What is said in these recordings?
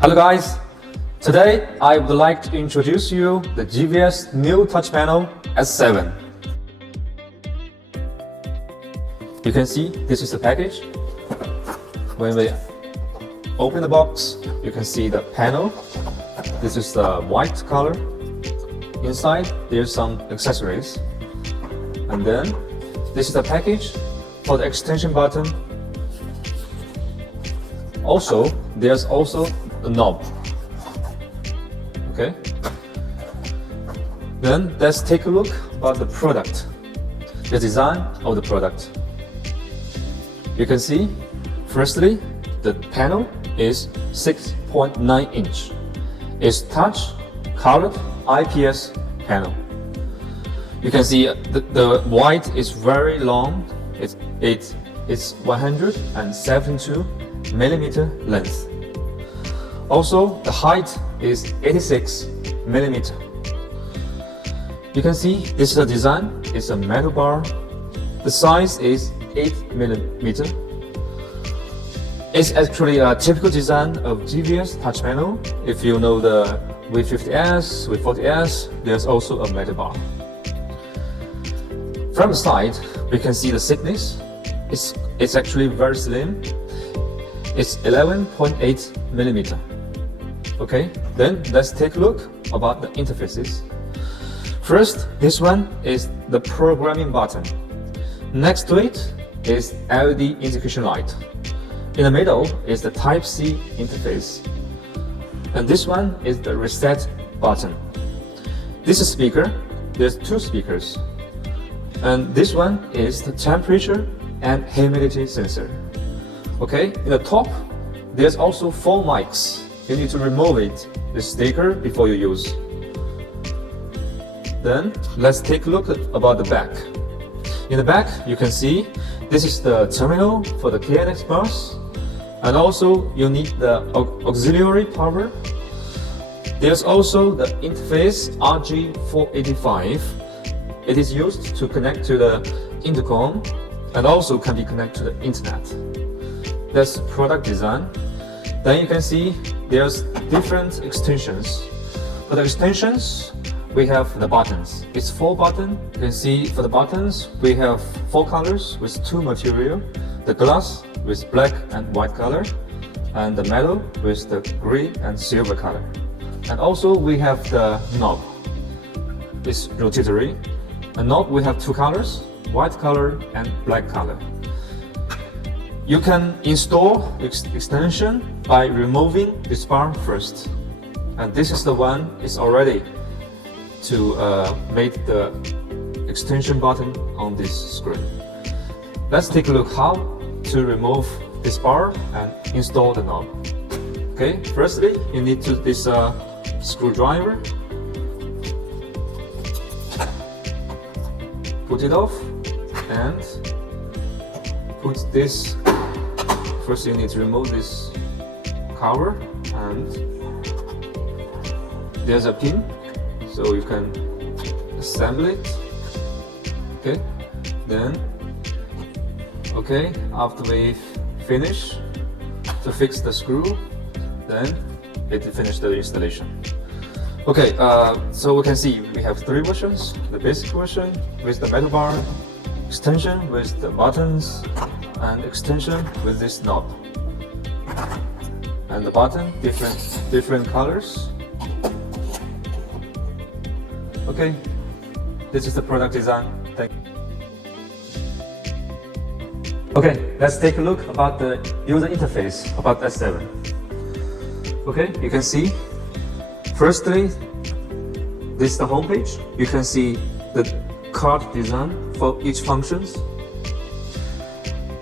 Hello guys, today I would like to introduce you the GVS new touch panel S7. You can see this is the package. When we open the box, you can see the panel. This is the white color. Inside there's some accessories. And then this is the package for the extension button. Also, there's also the knob. Okay. Then let's take a look about the product, the design of the product. You can see, firstly, the panel is 6.9 inch. It's touch colored IPS panel. You can see the white is very long. It's 172 millimeter length. Also, the height is 86 millimeter. You can see this is a design. It's a metal bar. The size is 8 millimeter. It's actually a typical design of GVS touch panel. If you know the V50S, V40S, there's also a metal bar. From the side, we can see the thickness. It's actually very slim. It's 11.8 millimeter. Okay, then let's take a look about the interfaces. First, this one is the programming button. Next to it is LED indication light. In the middle is the Type-C interface. And this one is the reset button. This is speaker. There's two speakers. And this one is the temperature and humidity sensor. Okay, in the top, there's also 4 mics. You need to remove it, the sticker, before you use. Then let's take a look about the back. In the back, you can see this is the terminal for the KNX bus, and also you need the auxiliary power. There's also the interface RG485. It is used to connect to the intercom and also can be connected to the internet. That's the product design. Then you can see there's different extensions. For the extensions, we have the buttons. It's 4 buttons. You can see for the buttons, we have 4 colors with 2 material. The glass with black and white color, and the metal with the gray and silver color. And also we have the knob. It's rotatory. A knob we have 2 colors, white color and black color. You can install extension by removing this bar first. And this is the one is already to make the extension button on this screen. Let's take a look how to remove this bar and install the knob. Okay, firstly you need to this screwdriver. Put it off and put this. First you need to remove this cover, and there's a pin so you can assemble it. Okay, then after we finish to fix the screw, then it finish the installation. Okay, so we can see we have 3 versions. The basic version with the metal bar, extension with the buttons, and extension with this knob. And the button, different colors. Okay, this is the product design. Thank you. Okay, let's take a look about the user interface about S7. Okay, you can see, firstly, this is the home page. You can see the card design for each functions.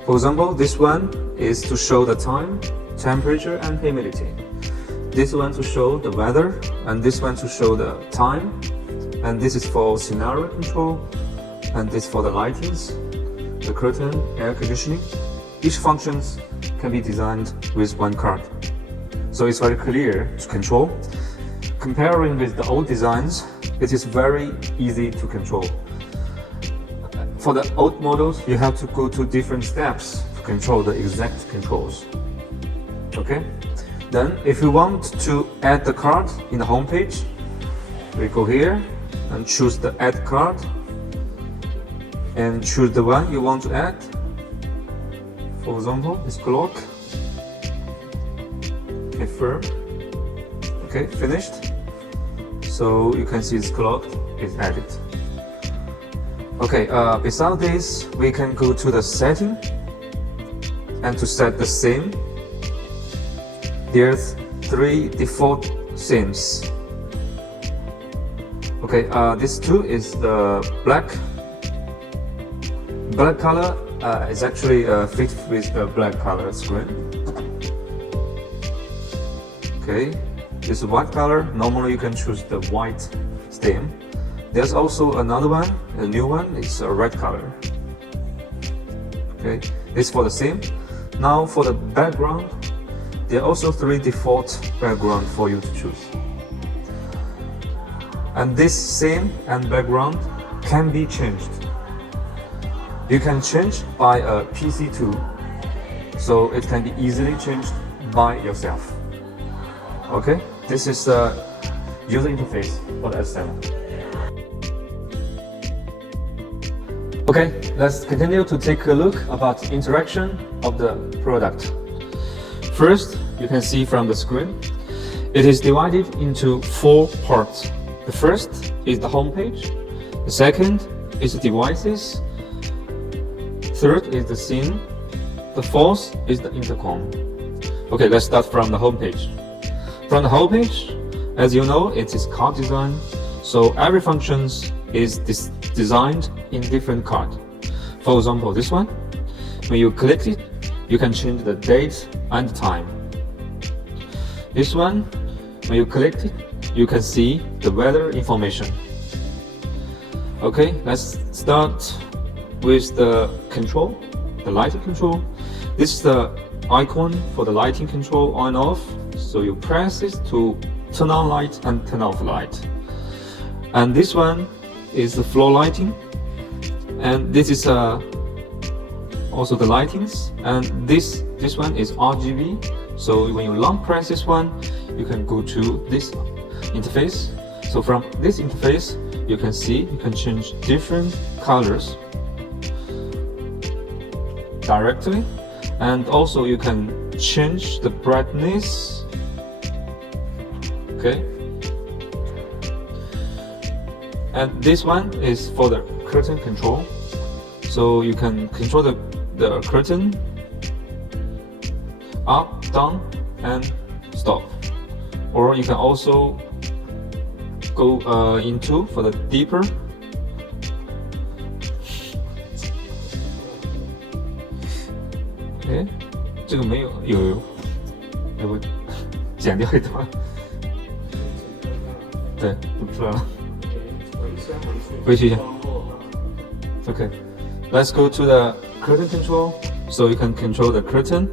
For example, this one is to show the time, temperature and humidity. This one to show the weather, and this one to show the time. And this is for scenario control, and this for the lightings, the curtain, air conditioning. Each functions can be designed with one card. So it's very clear to control. Comparing with the old designs, it is very easy to control. For the old models, you have to go to different steps to control the exact controls. Okay, Then if you want to add the card in the home page, we go here and choose the add card and choose the one you want to add. For example, this clock. Confirm. Okay, finished. So you can see this clock is added. Okay, besides this, we can go to the setting, and to set the theme, there's 3 default themes. Okay, this two is the black color. Is actually fit with the black color screen. Okay, this white color. Normally you can choose the white theme. There's also another one, a new one. It's a red color. Okay, this for the theme. Now for the background, there are also 3 default background for you to choose. And this theme and background can be changed. You can change by a PC tool, so it can be easily changed by yourself. Okay, this is the user interface for the S7. Okay, let's continue to take a look about the interaction of the product. First, you can see from the screen, it is divided into 4 parts. The first is the home page. The second is the devices. Third is the scene. The fourth is the intercom. Okay, let's start from the home page. From the home page, as you know, it is card design, so every function is designed in different card. For example, this one, when you click it, you can change the date and time. This one, when you click it, you can see the weather information. Okay, let's start with the control, the lighting control. This is the icon for the lighting control on and off. So you press it to turn on light and turn off light. And this one is the floor lighting. And this is also the lightings. And this one is RGB. So when you long press this one, you can go to this interface. So from this interface, you can see you can change different colors directly, and also you can change the brightness. Okay, and this one is for the curtain control, so you can control the curtain up, down, and stop. Or you can also go into for the deeper.哎，这个没有，有，要不剪掉一段？对，不出来了。回去一下。Okay, let's go to the curtain control. So you can control the curtain.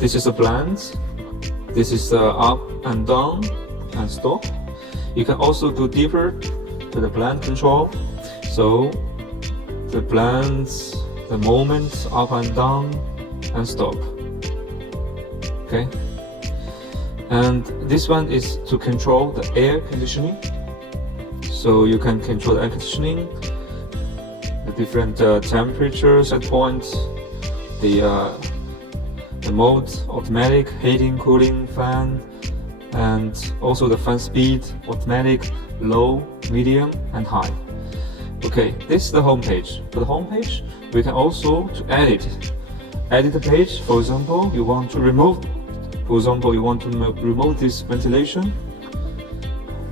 This is the blinds. This is the up and down and stop. You can also go deeper to the blind control. So the blinds, the movement up and down and stop. Okay, and this one is to control the air conditioning. So you can control the air conditioning, the different temperature set points, the mode, automatic, heating, cooling, fan, and also the fan speed, automatic, low, medium, and high. Okay, this is the home page. For the home page, we can also to edit the page. For example, you want to remove this ventilation,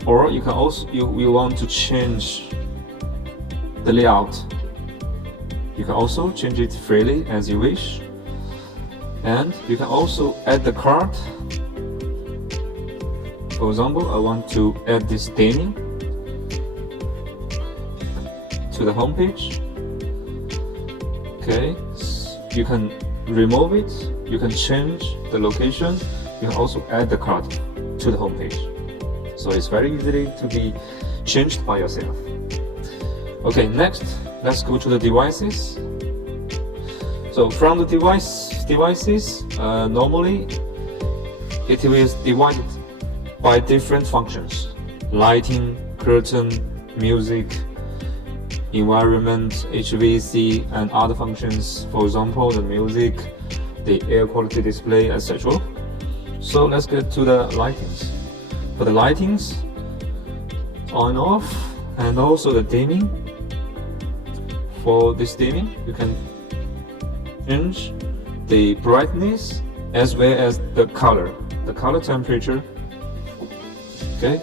or you can also you want to change the layout. You can also change it freely as you wish, and you can also add the card. For example, I want to add this staining to the home page. Okay, you can remove it, you can change the location, you can also add the card to the home page. So it's very easily to be changed by yourself. Okay, next, let's go to the devices. So from the devices, normally it is divided by different functions: lighting, curtain, music, environment, HVAC, and other functions. For example, the music, the air quality display, etc. So let's get to the lightings. For the lightings, on off, and also the dimming. For this dimming, you can change the brightness as well as the color temperature. Okay,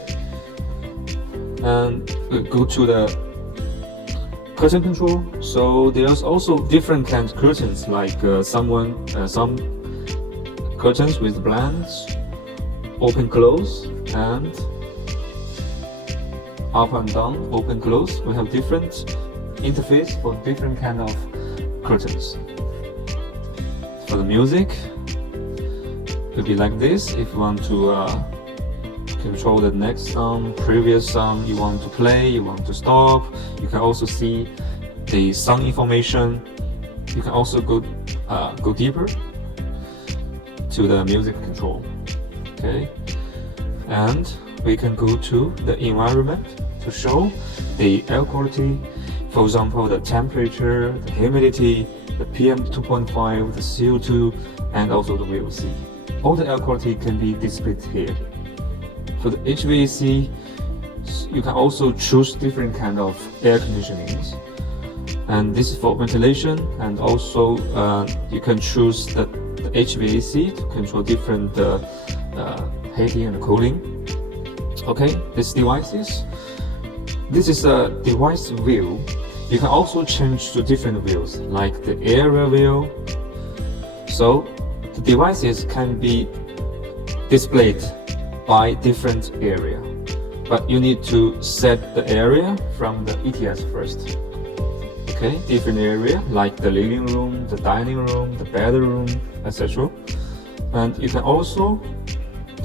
and we go to the curtain control. So there's also different kinds of curtains, like some curtains with blinds, open close, and up and down, open close. We have different interface for different kind of curtains. For the music, it will be like this. If you want to control the next song, previous song, you want to play, you want to stop, you can also see the song information. You can also go deeper to the music control. Okay, and we can go to the environment to show the air quality. For example, the temperature, the humidity, the PM2.5, the CO2, and also the VOC. All the air quality can be displayed here. For the HVAC, you can also choose different kind of air conditionings. And this is for ventilation, and also you can choose the HVAC to control different heating and cooling. Okay, this is a device view. You can also change to different views, like the area view. So the devices can be displayed by different area, but you need to set the area from the ETS first. Okay, different area like the living room, the dining room, the bedroom, etc. And you can also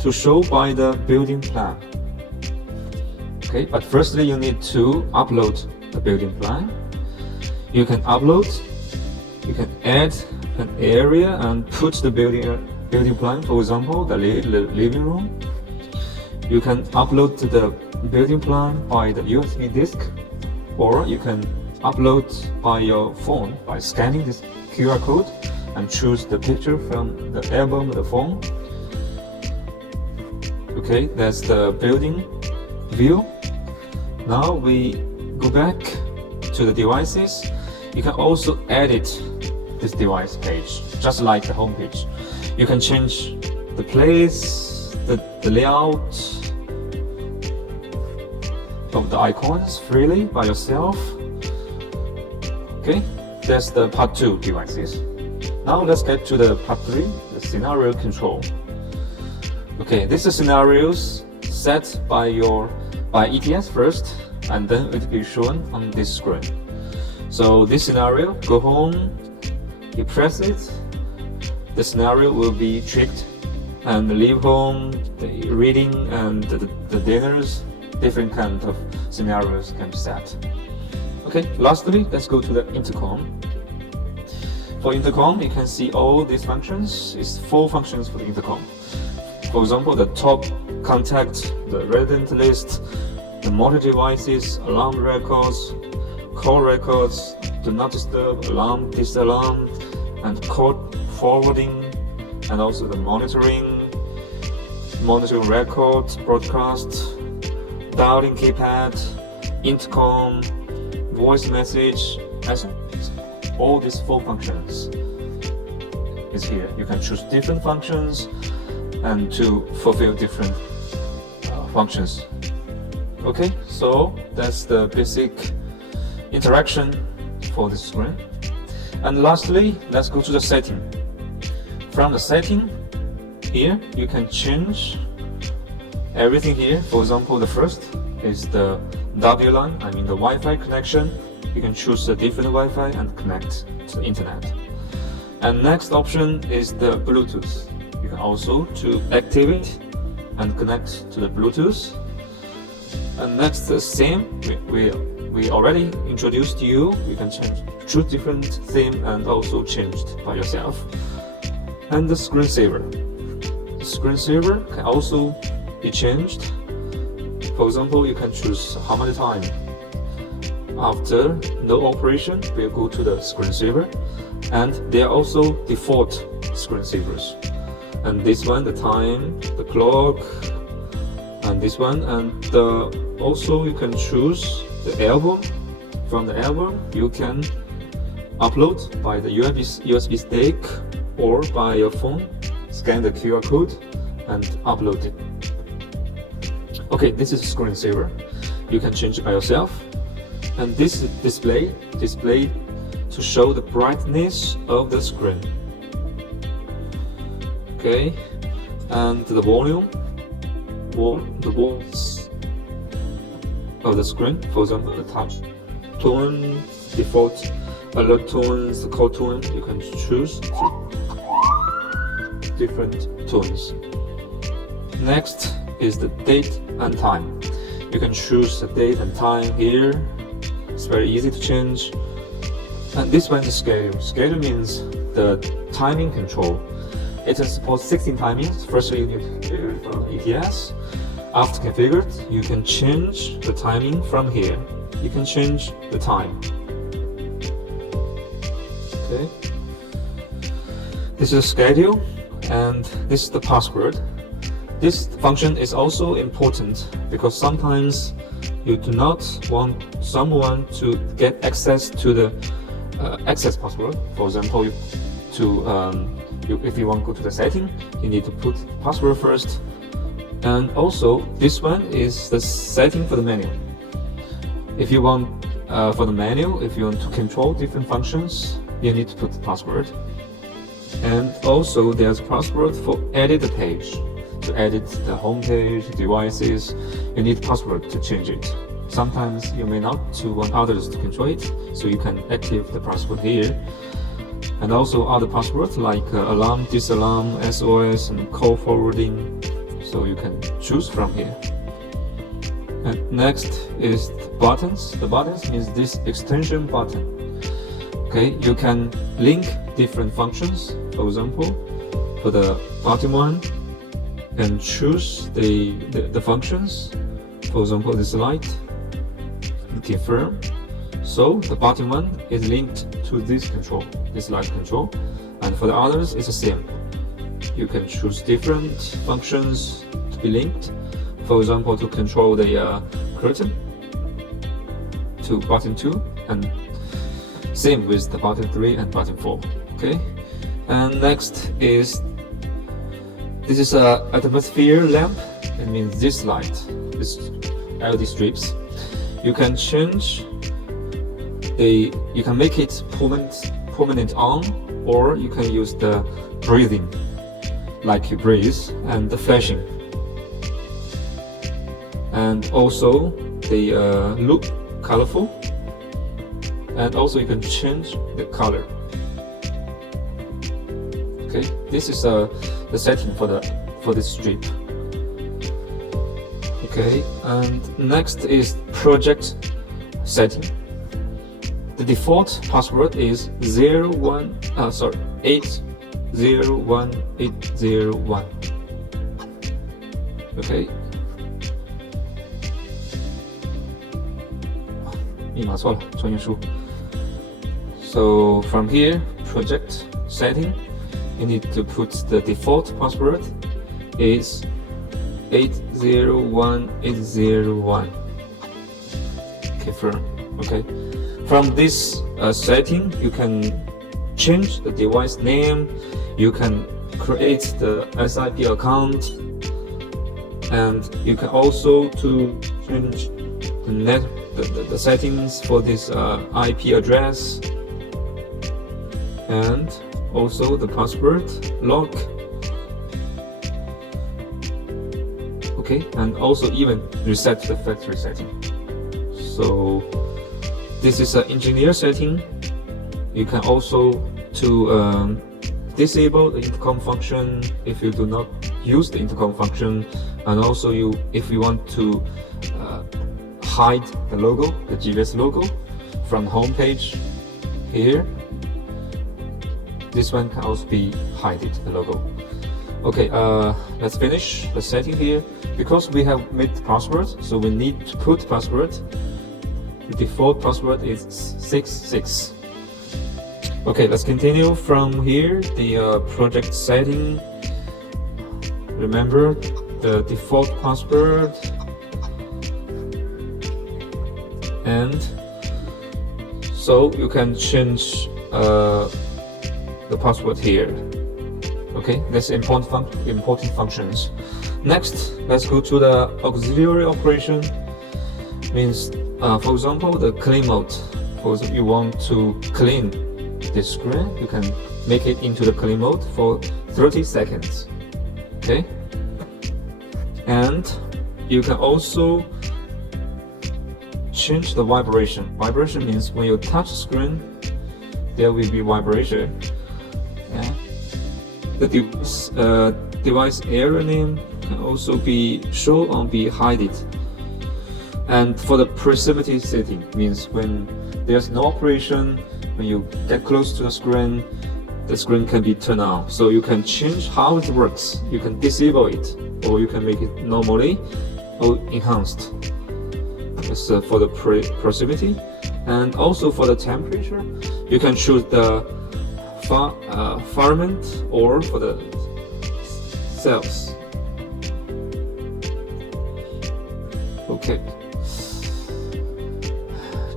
to show by the building plan. Okay, but firstly you need to upload the building plan. You can upload, you can add an area and put the building plan. For example, the living room. You can upload the building plan by the USB disk, or you can upload by your phone by scanning this QR code and choose the picture from the album of the phone. Okay, that's the building view. Now we go back to the devices. You can also edit this device page, just like the home page. You can change the place, the layout of the icons freely by yourself. Okay, that's the part 2 devices. Now let's get to the part 3, the scenario control. Okay, this is scenarios set by ETS first, and then it will be shown on this screen. So this scenario, go home, you press it, the scenario will be tricked, and leave home, the reading and the dinners, different kind of scenarios can be set. Okay, lastly, let's go to the intercom. For intercom, you can see all these functions. It's 4 functions for the intercom. For example, the top contact, the resident list, the motor devices, alarm records, call records, do not disturb, alarm, disalarm, and call forwarding, and also the monitoring records, broadcast, dialing keypad, intercom, voice message, as all these 4 functions is here. You can choose different functions and to fulfill different functions. Okay, so that's the basic interaction for this screen. And lastly, let's go to the setting. From the setting, here you can change everything here. For example, the first is the WLAN, the Wi-Fi connection. You can choose a different Wi-Fi and connect to the internet. And next option is the Bluetooth. You can also to activate and connect to the Bluetooth. And next, the same, we already introduced you. You can choose different theme and also changed by yourself. And the screensaver. screensaver can also be changed. For example, you can choose how many time after no operation we'll go to the screensaver, and they are also default screensavers. And this one, the time, the clock, and this one, and also you can choose the album. From the album, you can upload by the USB stick or by your phone, scan the QR code and upload it. Okay, this is screensaver. You can change it by yourself. And this is display to show the brightness of the screen. Okay, and the volume of the screen. For example, the touch tone, default alert tones, the call tone. You can choose different tones. Next is the date and time. You can choose the date and time here. It's very easy to change. And this one is schedule. Schedule means the timing control. It can support 16 timings. Firstly, you need to configure it from ETS. After configured, you can change the timing from here. You can change the time. Okay. This is schedule, and this is the password. This function is also important because sometimes you do not want someone to get access to the access password. For example, if you want to go to the setting, you need to put password first. And also, this one is the setting for the menu. If you want for the menu, if you want to control different functions, you need to put the password. And also, there's password for edit the page. To edit the home page, devices, you need password to change it. Sometimes you may not want others to control it, so you can activate the password here. And also other passwords like alarm, disalarm, SOS, and call forwarding, so you can choose from here. And next is the buttons. The buttons means this extension button. Okay, you can link different functions. For example, for the bottom one, and choose the functions. For example, this light, confirm. So the bottom one is linked to this control, this light control, and for the others it's the same. You can choose different functions to be linked. For example, to control the curtain to button 2, and same with the button 3 and button 4. Okay, and next is this is a atmosphere lamp. It means this light, this LED strips. You can change you can make it permanent on, or you can use the breathing, like you breathe, and the flashing. And also they look colorful, and also you can change the color. Okay, this is the setting for this strip. Okay, and next is project setting. The default password is 801801. Okay. 密码错了，重新输。So from here, project setting, you need to put the default password is 801801. Confirm. Okay. From this setting, you can change the device name. You can create the SIP account, and you can also change the settings for this IP address, and also the password lock. Okay, and also even reset the factory setting. So this is an engineer setting. You can also disable the intercom function if you do not use the intercom function, and also if you want to hide the logo, the GVS logo, from the home page here. This one can also be hidden, the logo. Okay, let's finish the setting here. Because we have made the password, so we need to put password. The default password is 66. Okay, let's continue from here. The project setting. Remember the default password, and so you can change the password here. Okay, that's important functions. Next, let's go to the auxiliary operation. Means, for example, the clean mode. For example, you want to clean the screen, you can make it into the clean mode for 30 seconds. Okay, and you can also change the vibration. Vibration means when you touch the screen, there will be vibration. Yeah. The device area name can also be shown or be hidden. And for the proximity setting, means when there's no operation, when you get close to the screen can be turned on. So you can change how it works. You can disable it, or you can make it normally or enhanced. That's for the proximity. And also for the temperature, you can choose the Fahrenheit or for the Celsius. Okay.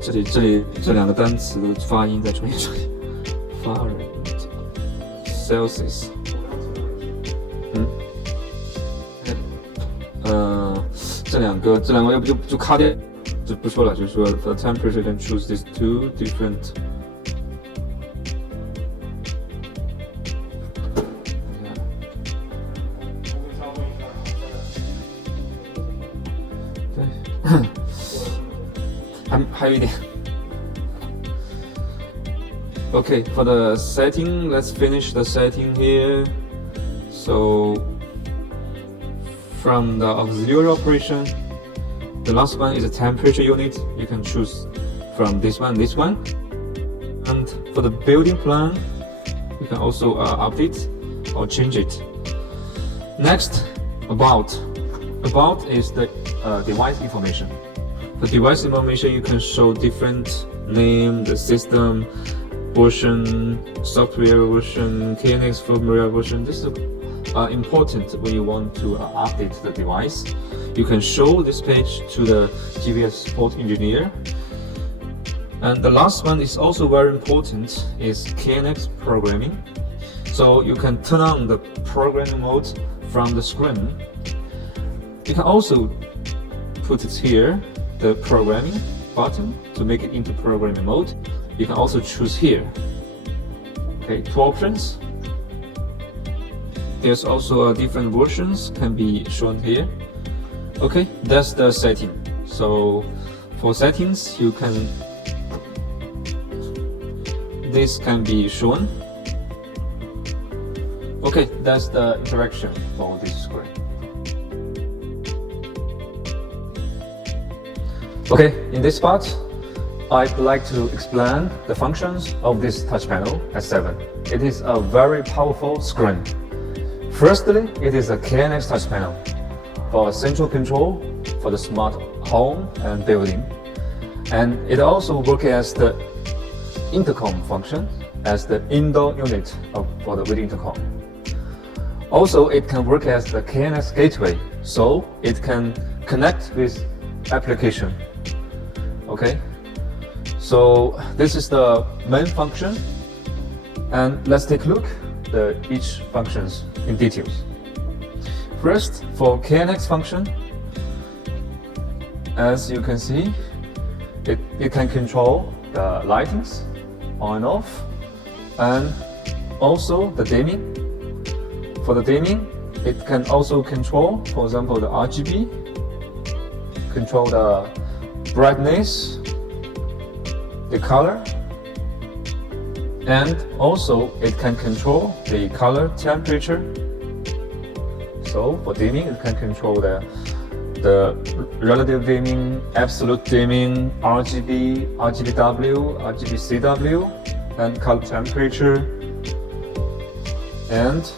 这里这两个单词的发音再重新说一遍 Fahrenheit Celsius。这两个要不就卡掉，就不说了，就是说 for temperature you can choose these two different。对，还有一点。Okay, for the setting, let's finish the setting here. So, from the auxiliary operation, the last one is a temperature unit. You can choose from this one. And for the building plan, you can also update or change it. Next, about. About is the device information. The device information, you can show different name, the system version, software version, KNX firmware version. This is important when you want to update the device. You can show this page to the GVS support engineer. And the last one is also very important, is KNX programming. So you can turn on the programming mode from the screen. You can also put it here, the programming button, to make it into programming mode. You can also choose here. Okay, two options. There's also different versions can be shown here. Okay, that's the setting. So for settings, this can be shown. Okay, that's the interaction for this screen. Okay, in this part, I'd like to explain the functions of this touch panel S7. It is a very powerful screen. Firstly, it is a KNX touch panel for central control for the smart home and building. And it also works as the intercom function, as the indoor unit for the video intercom. Also, it can work as the KNX gateway, so it can connect with application. Okay, so this is the main function, and let's take a look at each functions in details. First, for KNX function, as you can see, it can control the lightings on and off, and also the dimming. For the dimming, it can also control, for example, the RGB, control the brightness, the color, and also it can control the color temperature. So for dimming, it can control the relative dimming, absolute dimming, RGB, RGBW, RGBCW, and color temperature. And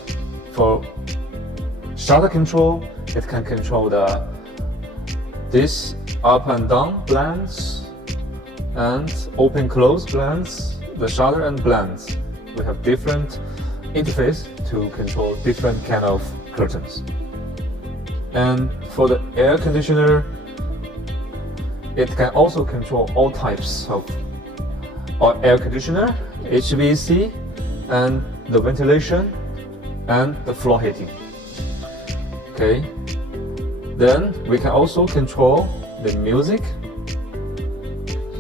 for shutter control, it can control this up and down blinds and open close blinds, the shutter and blinds. We have different interface to control different kind of curtains. And for the air conditioner, it can also control all types of air conditioner, HVAC, and the ventilation and the floor heating. Okay. Then we can also control the music.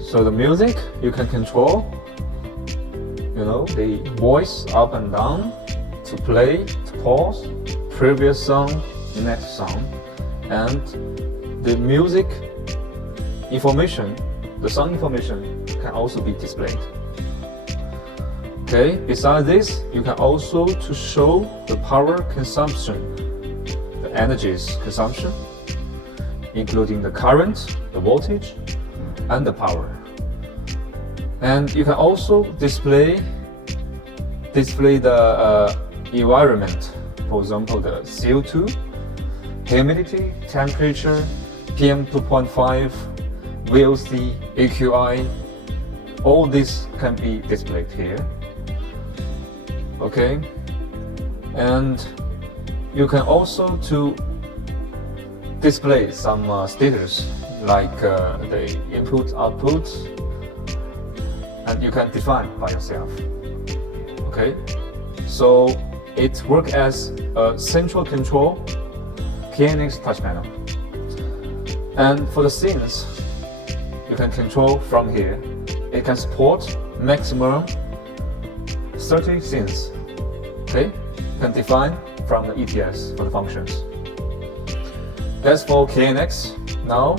So the music you can control, the voice up and down, to play, to pause, previous song, next song, and the music information, the sound information can also be displayed. Okay, besides this, you can also to show the power consumption, the energies consumption, including the current, the voltage, and the power. And you can also display the environment, for example, the CO2, humidity, temperature, PM 2.5, VOC, AQI, all this can be displayed here. Okay, and you can also to display some status like the input, output, and you can define by yourself. Okay, so it works as a central control KNX touch panel. And for the scenes, you can control from here. It can support maximum 30 scenes. Okay, you can define from the ETS for the functions. That's for KNX. Now,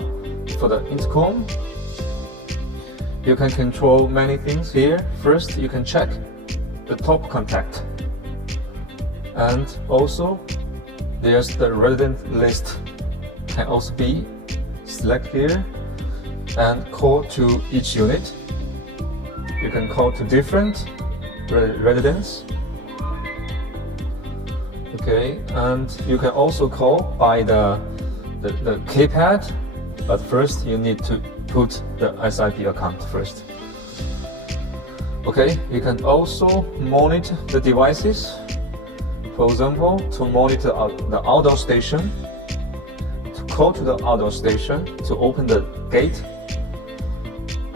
for the intercom, you can control many things here. First, you can check the top contact, and also there's the resident list can also be select here and call to each unit. You can call to different residents. Okay, and you can also call by the keypad, but first you need to put the SIP account first. Okay, you can also monitor the devices. For example, to monitor the outdoor station, to call to the outdoor station to open the gate,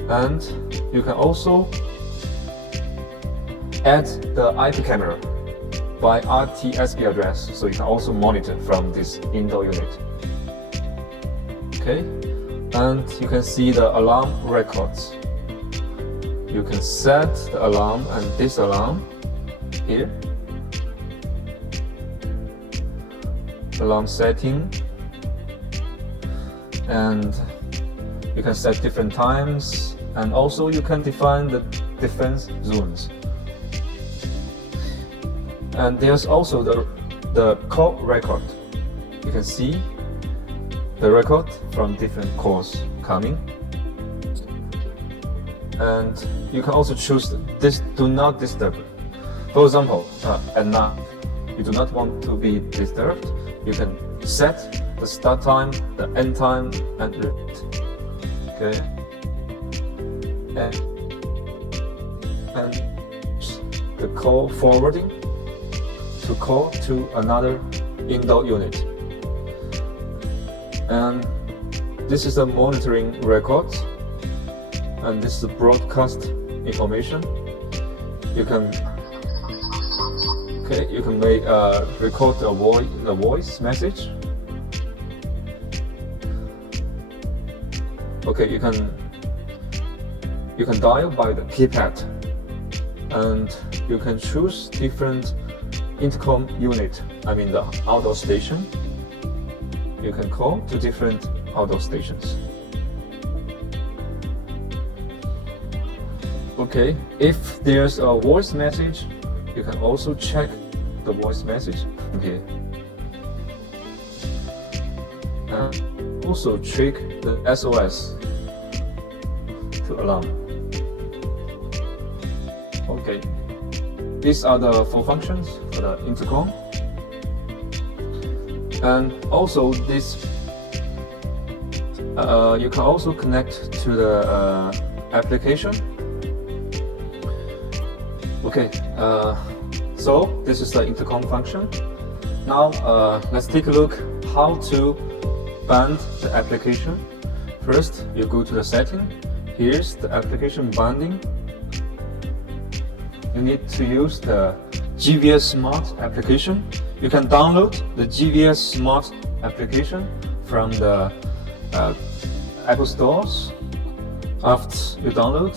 and you can also add the IP camera by RTSP address, so you can also monitor from this indoor unit. Okay, and you can see the alarm records. You can set the alarm and disalarm here. Alarm setting, and you can set different times, and also you can define the defense zones. And there's also the call record. You can see the record from different calls coming. And you can also choose this do not disturb. For example, at night, you do not want to be disturbed. You can set the start time, the end time, and repeat. Okay. And the call forwarding to call to another indoor unit. And this is the monitoring record, and this is the broadcast information. You can make record the voice message. Okay, you can dial by the keypad, and you can choose different intercom unit. I mean the outdoor station. You can call to different outdoor stations. Okay, if there's a voice message, you can also check the voice message from here. And also check the SOS to alarm. Okay, these are the 4 functions for the intercom. And also this, you can also connect to the application. Okay, so this is the intercom function. Now let's take a look how to band the application. First, you go to the setting. Here's the application banding. You need to use the GVS-Smile application. You can download the GVS-Smile application from the Apple stores. After you download,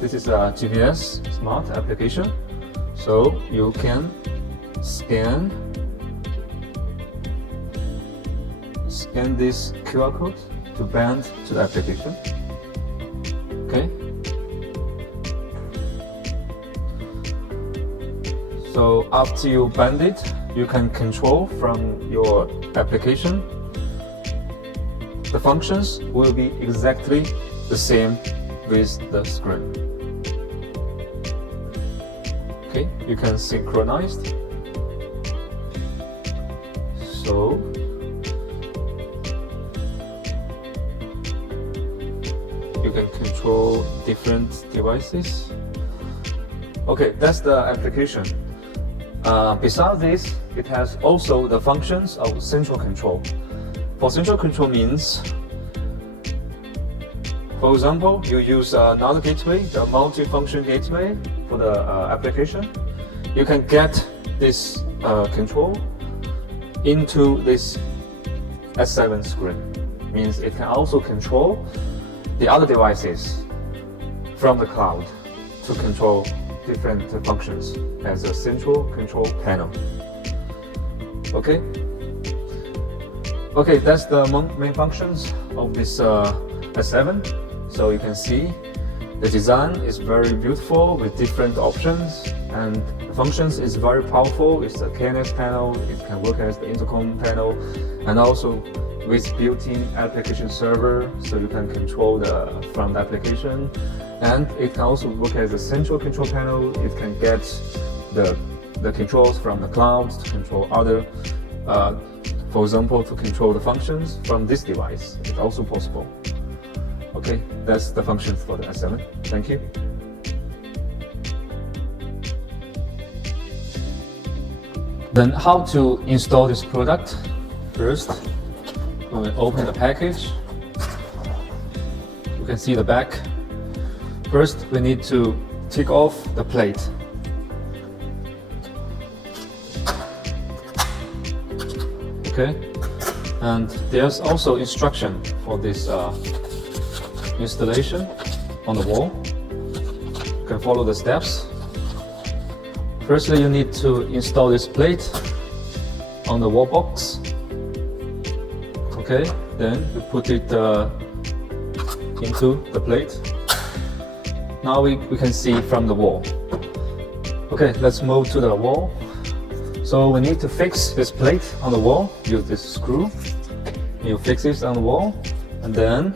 this is a GVS-Smile application. So you can scan this QR code to band to the application. Okay. So after you band it, you can control from your application. The functions will be exactly the same with the screen. Okay, you can synchronize. So you can control different devices. Okay, that's the application. Besides this, it has also the functions of central control. For central control means, for example, you use another gateway, the multi-function gateway for the application. You can get this control into this S7 screen. Means it can also control the other devices from the cloud to control different functions as a central control panel. Okay. Okay, that's the main functions of this S7. So you can see the design is very beautiful with different options, and the functions is very powerful. It's a KNX panel. It can work as the intercom panel, and also with built-in application server, so you can control from the application. And it can also work as a central control panel. It can get the controls from the cloud to control other, for example, to control the functions from this device. It's also possible. Okay, that's the functions for the S7. Thank you. Then how to install this product? First, when we open the package, you can see the back. First, we need to take off the plate. Okay, and there's also instruction for this installation on the wall. You can follow the steps. Firstly, you need to install this plate on the wall box. Okay, then you put it into the plate. Now we can see from the wall. Okay, let's move to the wall. So we need to fix this plate on the wall. Use this screw. You fix it on the wall, and then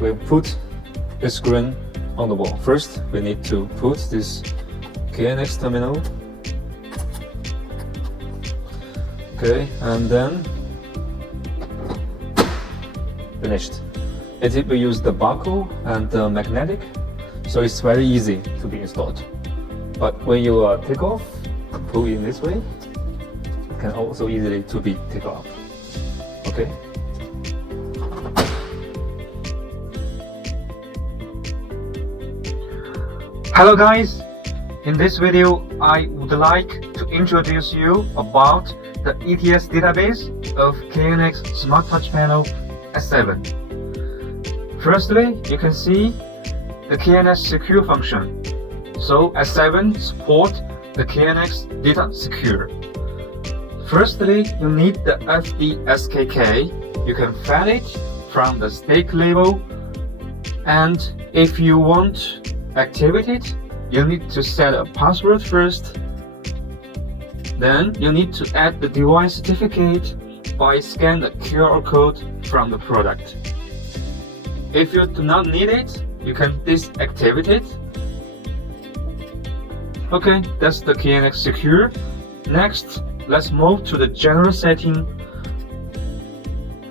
we put the screen on the wall. First, we need to put this KNX terminal. Okay, and then finished. We use the barcode and the magnetic, so it's very easy to be installed. But when you take off, pull in this way, it can also easily to be taken off. Okay. Hello guys, in this video I would like to introduce you about the ETS database of KNX Smart Touch Panel S7. Firstly, you can see the KNX secure function. So S7 support the KNX data secure. Firstly, you need the FDSKK. You can find it from the stake label, and if you want to activate it, you need to set a password first. Then you need to add the device certificate by scanning the QR code from the product. If you do not need it, you can deactivate it. Okay, that's the KNX secure. Next, let's move to the general setting.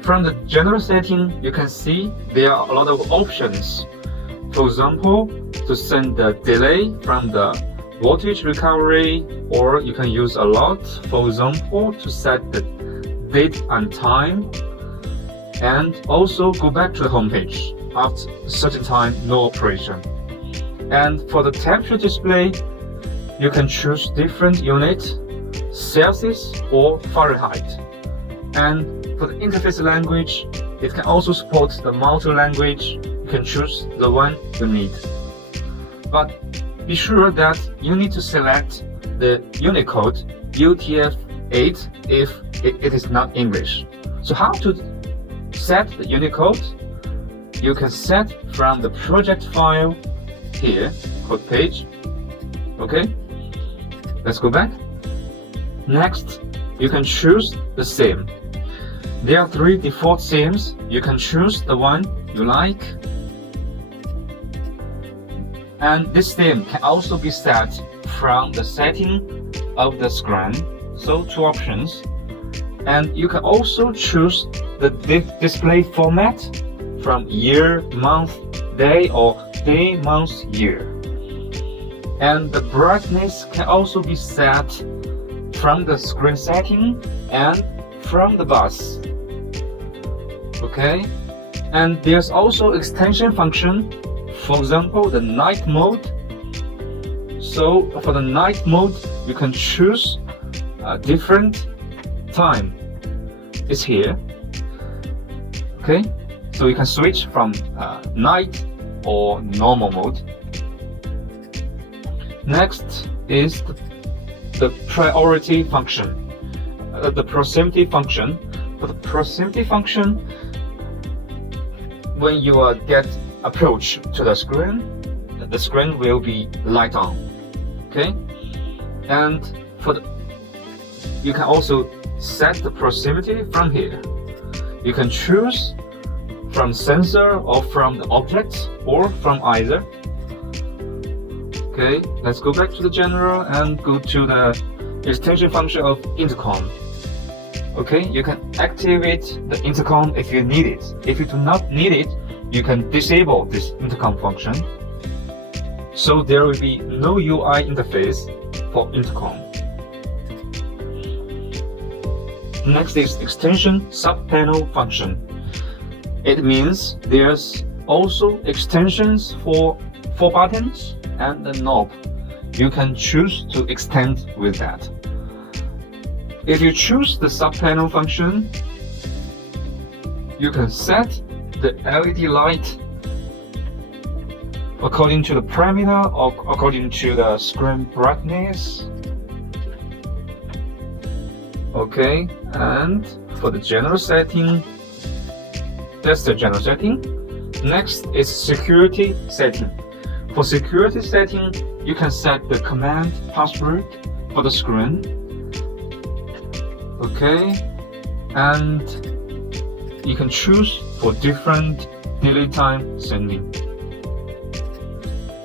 From the general setting, you can see there are a lot of options. For example, to send the delay from the voltage recovery, or you can use a lot, for example, to set the date and time, and also go back to the home page after a certain time, no operation. And for the temperature display, you can choose different unit, Celsius or Fahrenheit. And for the interface language, it can also support the multi-language. You can choose the one you need. But be sure that you need to select the Unicode UTF-8 if it is not English. So how to set the Unicode? You can set from the project file here, code page. Okay, let's go back. Next, you can choose the theme. There are 3 default themes. You can choose the one you like. And this theme can also be set from the setting of the screen. So 2 options. And you can also choose the display format from year, month, day, or day, month, year. And the brightness can also be set from the screen setting and from the bus. Okay, and there's also extension function. For example, the night mode. So for the night mode, you can choose a different time. It's here. Okay, so you can switch from night or normal mode. Next is the priority function, the proximity function. For the proximity function, when you get approach to the screen will be light on. Okay, and you can also set the proximity from here. You can choose from sensor or from the object or from either. Okay, let's go back to the general and go to the extension function of intercom. Okay, you can activate the intercom if you need it. If you do not need it, you can disable this intercom function. So there will be no UI interface for intercom. Next is extension subpanel function. It means there's also extensions for 4 buttons and the knob. You can choose to extend with that. If you choose the subpanel function, you can set the LED light according to the parameter or according to the screen brightness. Okay, and for the general setting, that's the general setting. Next is security setting. For security setting, you can set the command password for the screen. Okay, and you can choose for different delay time sending.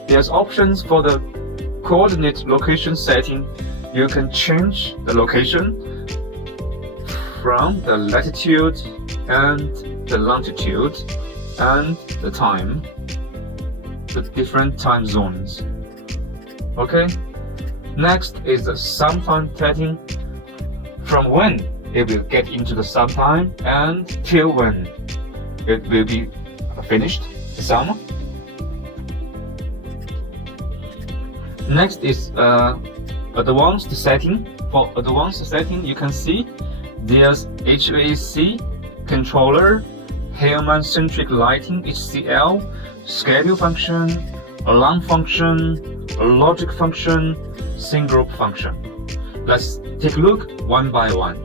There's options for the coordinate location setting. You can change the location from the latitude and the longitude and the time, the different time zones. Okay, next is the sometime setting. From when it will get into the sometime and till when it will be finished, the sum. Next is advanced setting. For advanced setting, you can see there's HVAC controller, Hellman-centric lighting HCL, schedule function, alarm function, logic function, sync group function. Let's take a look one by one.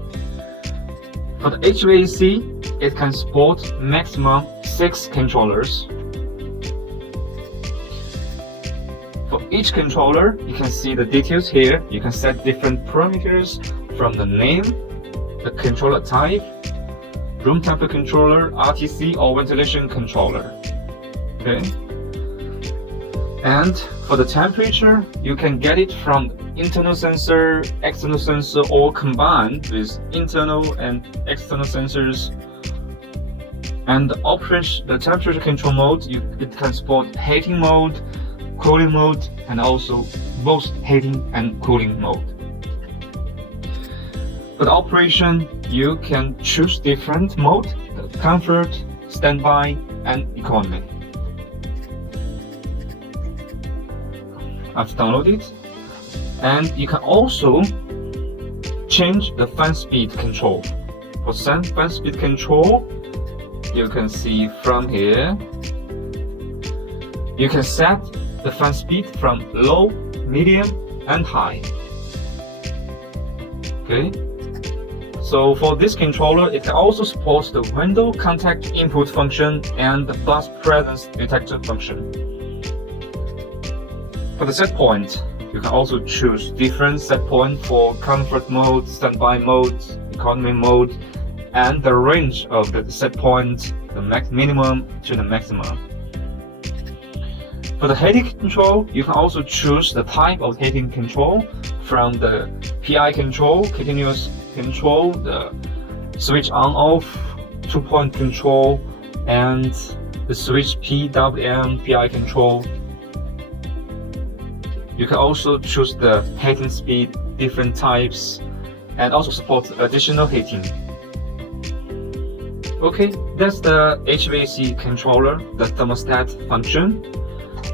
For the HVAC, it can support maximum 6 controllers. For each controller, you can see the details here. You can set different parameters from the name, the controller type, room temperature controller, RTC or ventilation controller. Okay. And for the temperature, you can get it from internal sensor, external sensor, all combined with internal and external sensors. And the temperature control mode, it can support heating mode, cooling mode, and also both heating and cooling mode. For the operation, you can choose different mode: comfort, standby, and economy. I've downloaded it, and you can also change the fan speed control. For fan speed control, you can see from here, you can set the fan speed from low, medium, and high. Okay, so for this controller, it can also support the window contact input function and the bus presence detector function. For the set point, you can also choose different set point for comfort mode, standby mode, economy mode, and the range of the set point, the minimum to the maximum. For the heating control, you can also choose the type of heating control from the PI control, continuous control, the switch on-off, 2-point control, and the switch PWM PI control. You can also choose the heating speed, different types, and also support additional heating. Okay, that's the HVAC controller, the thermostat function.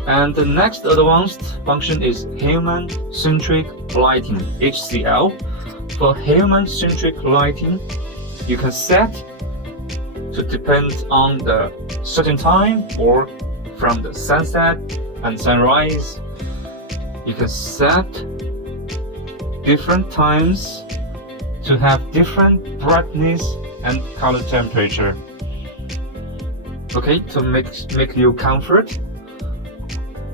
And the next advanced function is human-centric lighting, HCL. For human-centric lighting, you can set to depend on the certain time or from the sunset and sunrise. You can set different times to have different brightness and color temperature. Okay, to make you comfort.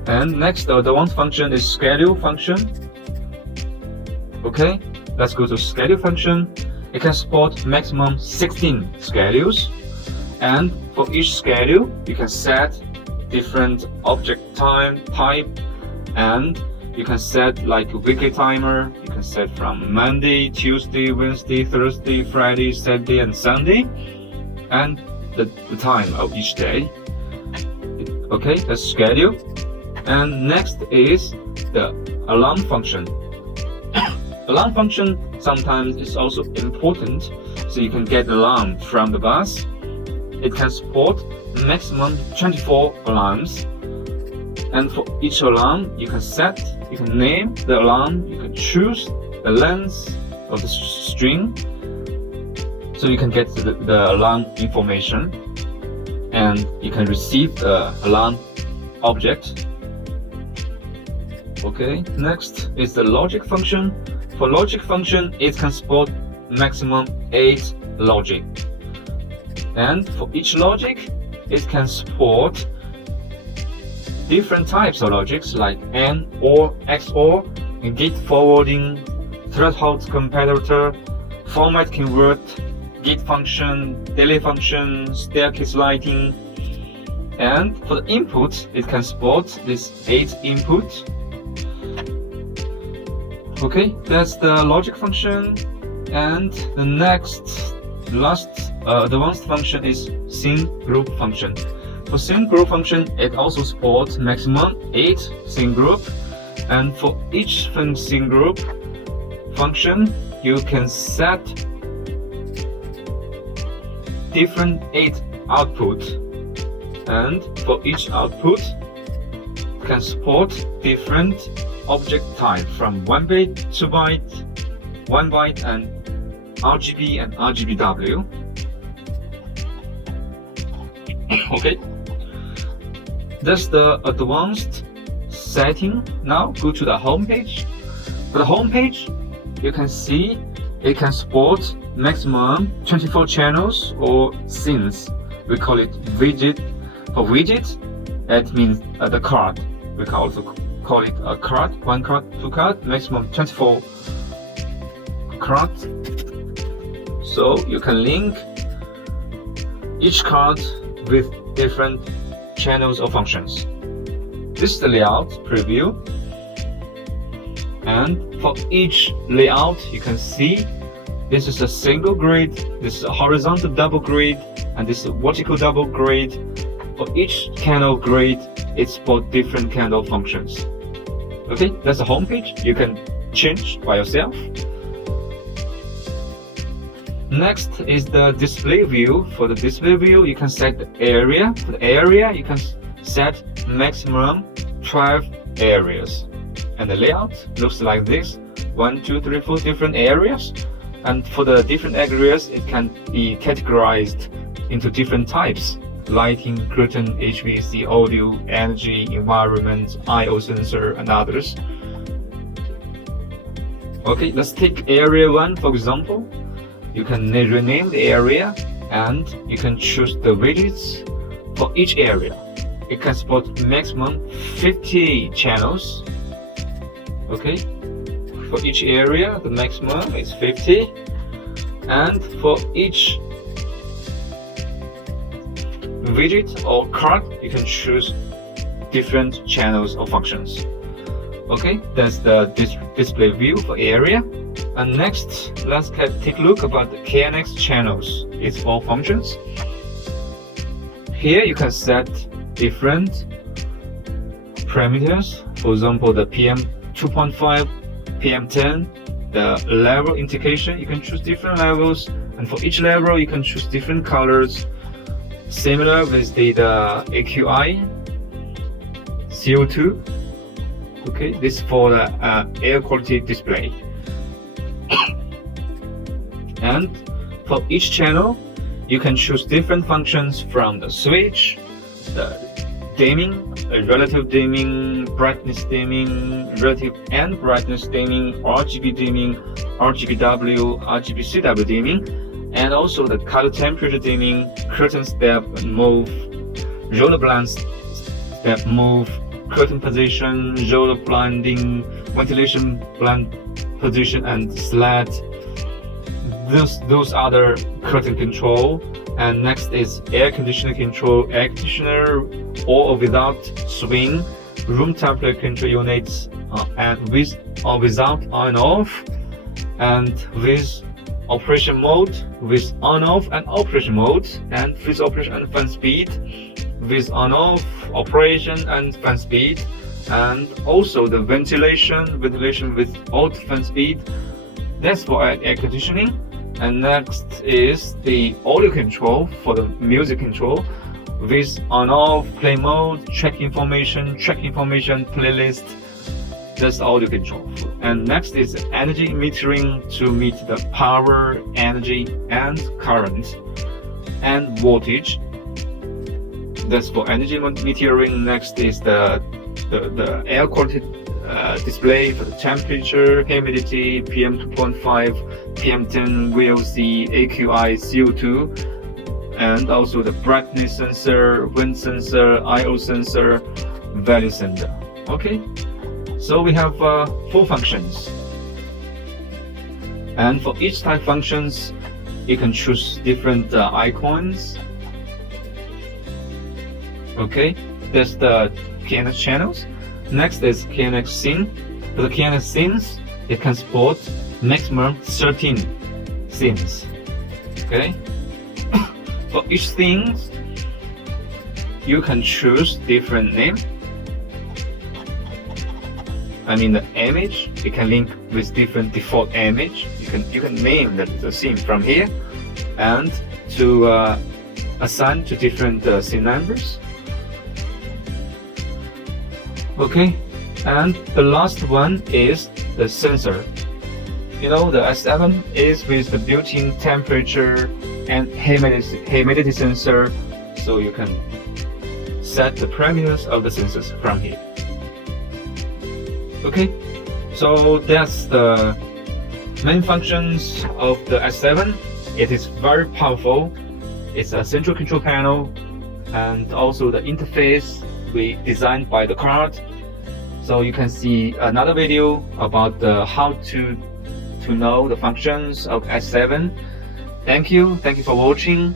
And next, the advanced function is schedule function. Okay, let's go to schedule function. It can support maximum 16 schedules, and for each schedule, you can set different object time type, and you can set like a weekly timer. You can set from Monday, Tuesday, Wednesday, Thursday, Friday, Saturday, and Sunday, and the time of each day. Okay, that's schedule. And next is the alarm function. Alarm function sometimes is also important, so you can get alarm from the bus. It can support maximum 24 alarms, and for each alarm you can name the alarm, you can choose the length of the string, so you can get the alarm information, and you can receive the alarm object. Okay, next is the logic function. For logic function, it can support maximum 8 logic. And for each logic, it can support different types of logics like AND, OR, XOR, and gate forwarding, threshold comparator, format convert, gate function, delay function, staircase lighting. And for the input, it can support this 8 input. Okay, that's the logic function. And the last advanced function is scene group function. For scene group function, it also supports maximum 8 scene group. And for each scene group function, you can set different 8 output. And for each output, can support different object type from 1 byte, 2 byte, 1 byte, and RGB and RGBW. Okay, that's the advanced setting. Now go to the home page. For the home page, you can see it can support maximum 24 channels or scenes. We call it widget. For widget, that means the card. We can also call it a card, 1 card, 2 card, maximum 24 cards. So you can link each card with different channels or functions. This is the layout preview. And for each layout, you can see this is a single grid, this is a horizontal double grid, and this is a vertical double grid. For each kind of grid, it's for different kind of functions. Okay, that's the home page. You can change by yourself. Next is the display view. For the display view, you can set the area. For the area, you can set maximum 12 areas. And the layout looks like this: 1, 2, 3, 4 different areas. And for the different areas, it can be categorized into different types: lighting, curtain, HVAC, audio, energy, environment, I/O sensor, and others. Okay, let's take area 1 for example. You can rename the area, and you can choose the widgets for each area. It can support maximum 50 channels. Okay, for each area, the maximum is 50, and for each widget or card, you can choose different channels or functions. Okay, that's the display view for area. And next, let's take a look about the KNX channels. It's all functions. Here you can set different parameters. For example, the PM 2.5, PM 10, the level indication, you can choose different levels, and for each level you can choose different colors. Similar with the AQI, CO2. Okay, this is for the air quality display. And for each channel, you can choose different functions from the switch, the dimming, relative dimming, brightness dimming, relative and brightness dimming, RGB dimming, RGBW, RGBCW dimming, and also the color temperature dimming, curtain step move, roller blind step move, curtain position, roller blinding, ventilation blind position, and slat. Those other curtain control. And next is air conditioner control, air conditioner or without swing, room temperature control units, and with or without on off, and with operation mode, with on off and operation mode, and freeze operation and fan speed, with on off operation and fan speed, and also the ventilation without fan speed. That's for air conditioning. And next is the audio control for the music control, with on-off, play mode, track information, playlist. That's audio control. And next is energy metering to meet the power, energy, and current, and voltage. That's for energy metering. Next is the air quality display for the temperature, humidity, PM 2.5, PM 10, VOC, AQI, CO2, and also the brightness sensor, wind sensor, I/O sensor, value sensor. Okay, so we have 4 functions, and for each type functions, you can choose different icons. Okay, that's the KNX channels. Next is KNX scene. For the KNX scenes, it can support maximum 13 scenes. Okay. For each scene, you can choose different name. I mean the image, it can link with different default image. You can name the scene from here, and to assign to different scene numbers. Okay, and the last one is the sensor. You know, the S7 is with the built-in temperature and humidity sensor, so you can set the parameters of the sensors from here. Okay, so that's the main functions of the S7. It is very powerful. It's a central control panel, and also the interface we designed by the card. So you can see another video about how to know the functions of S7. Thank you for watching.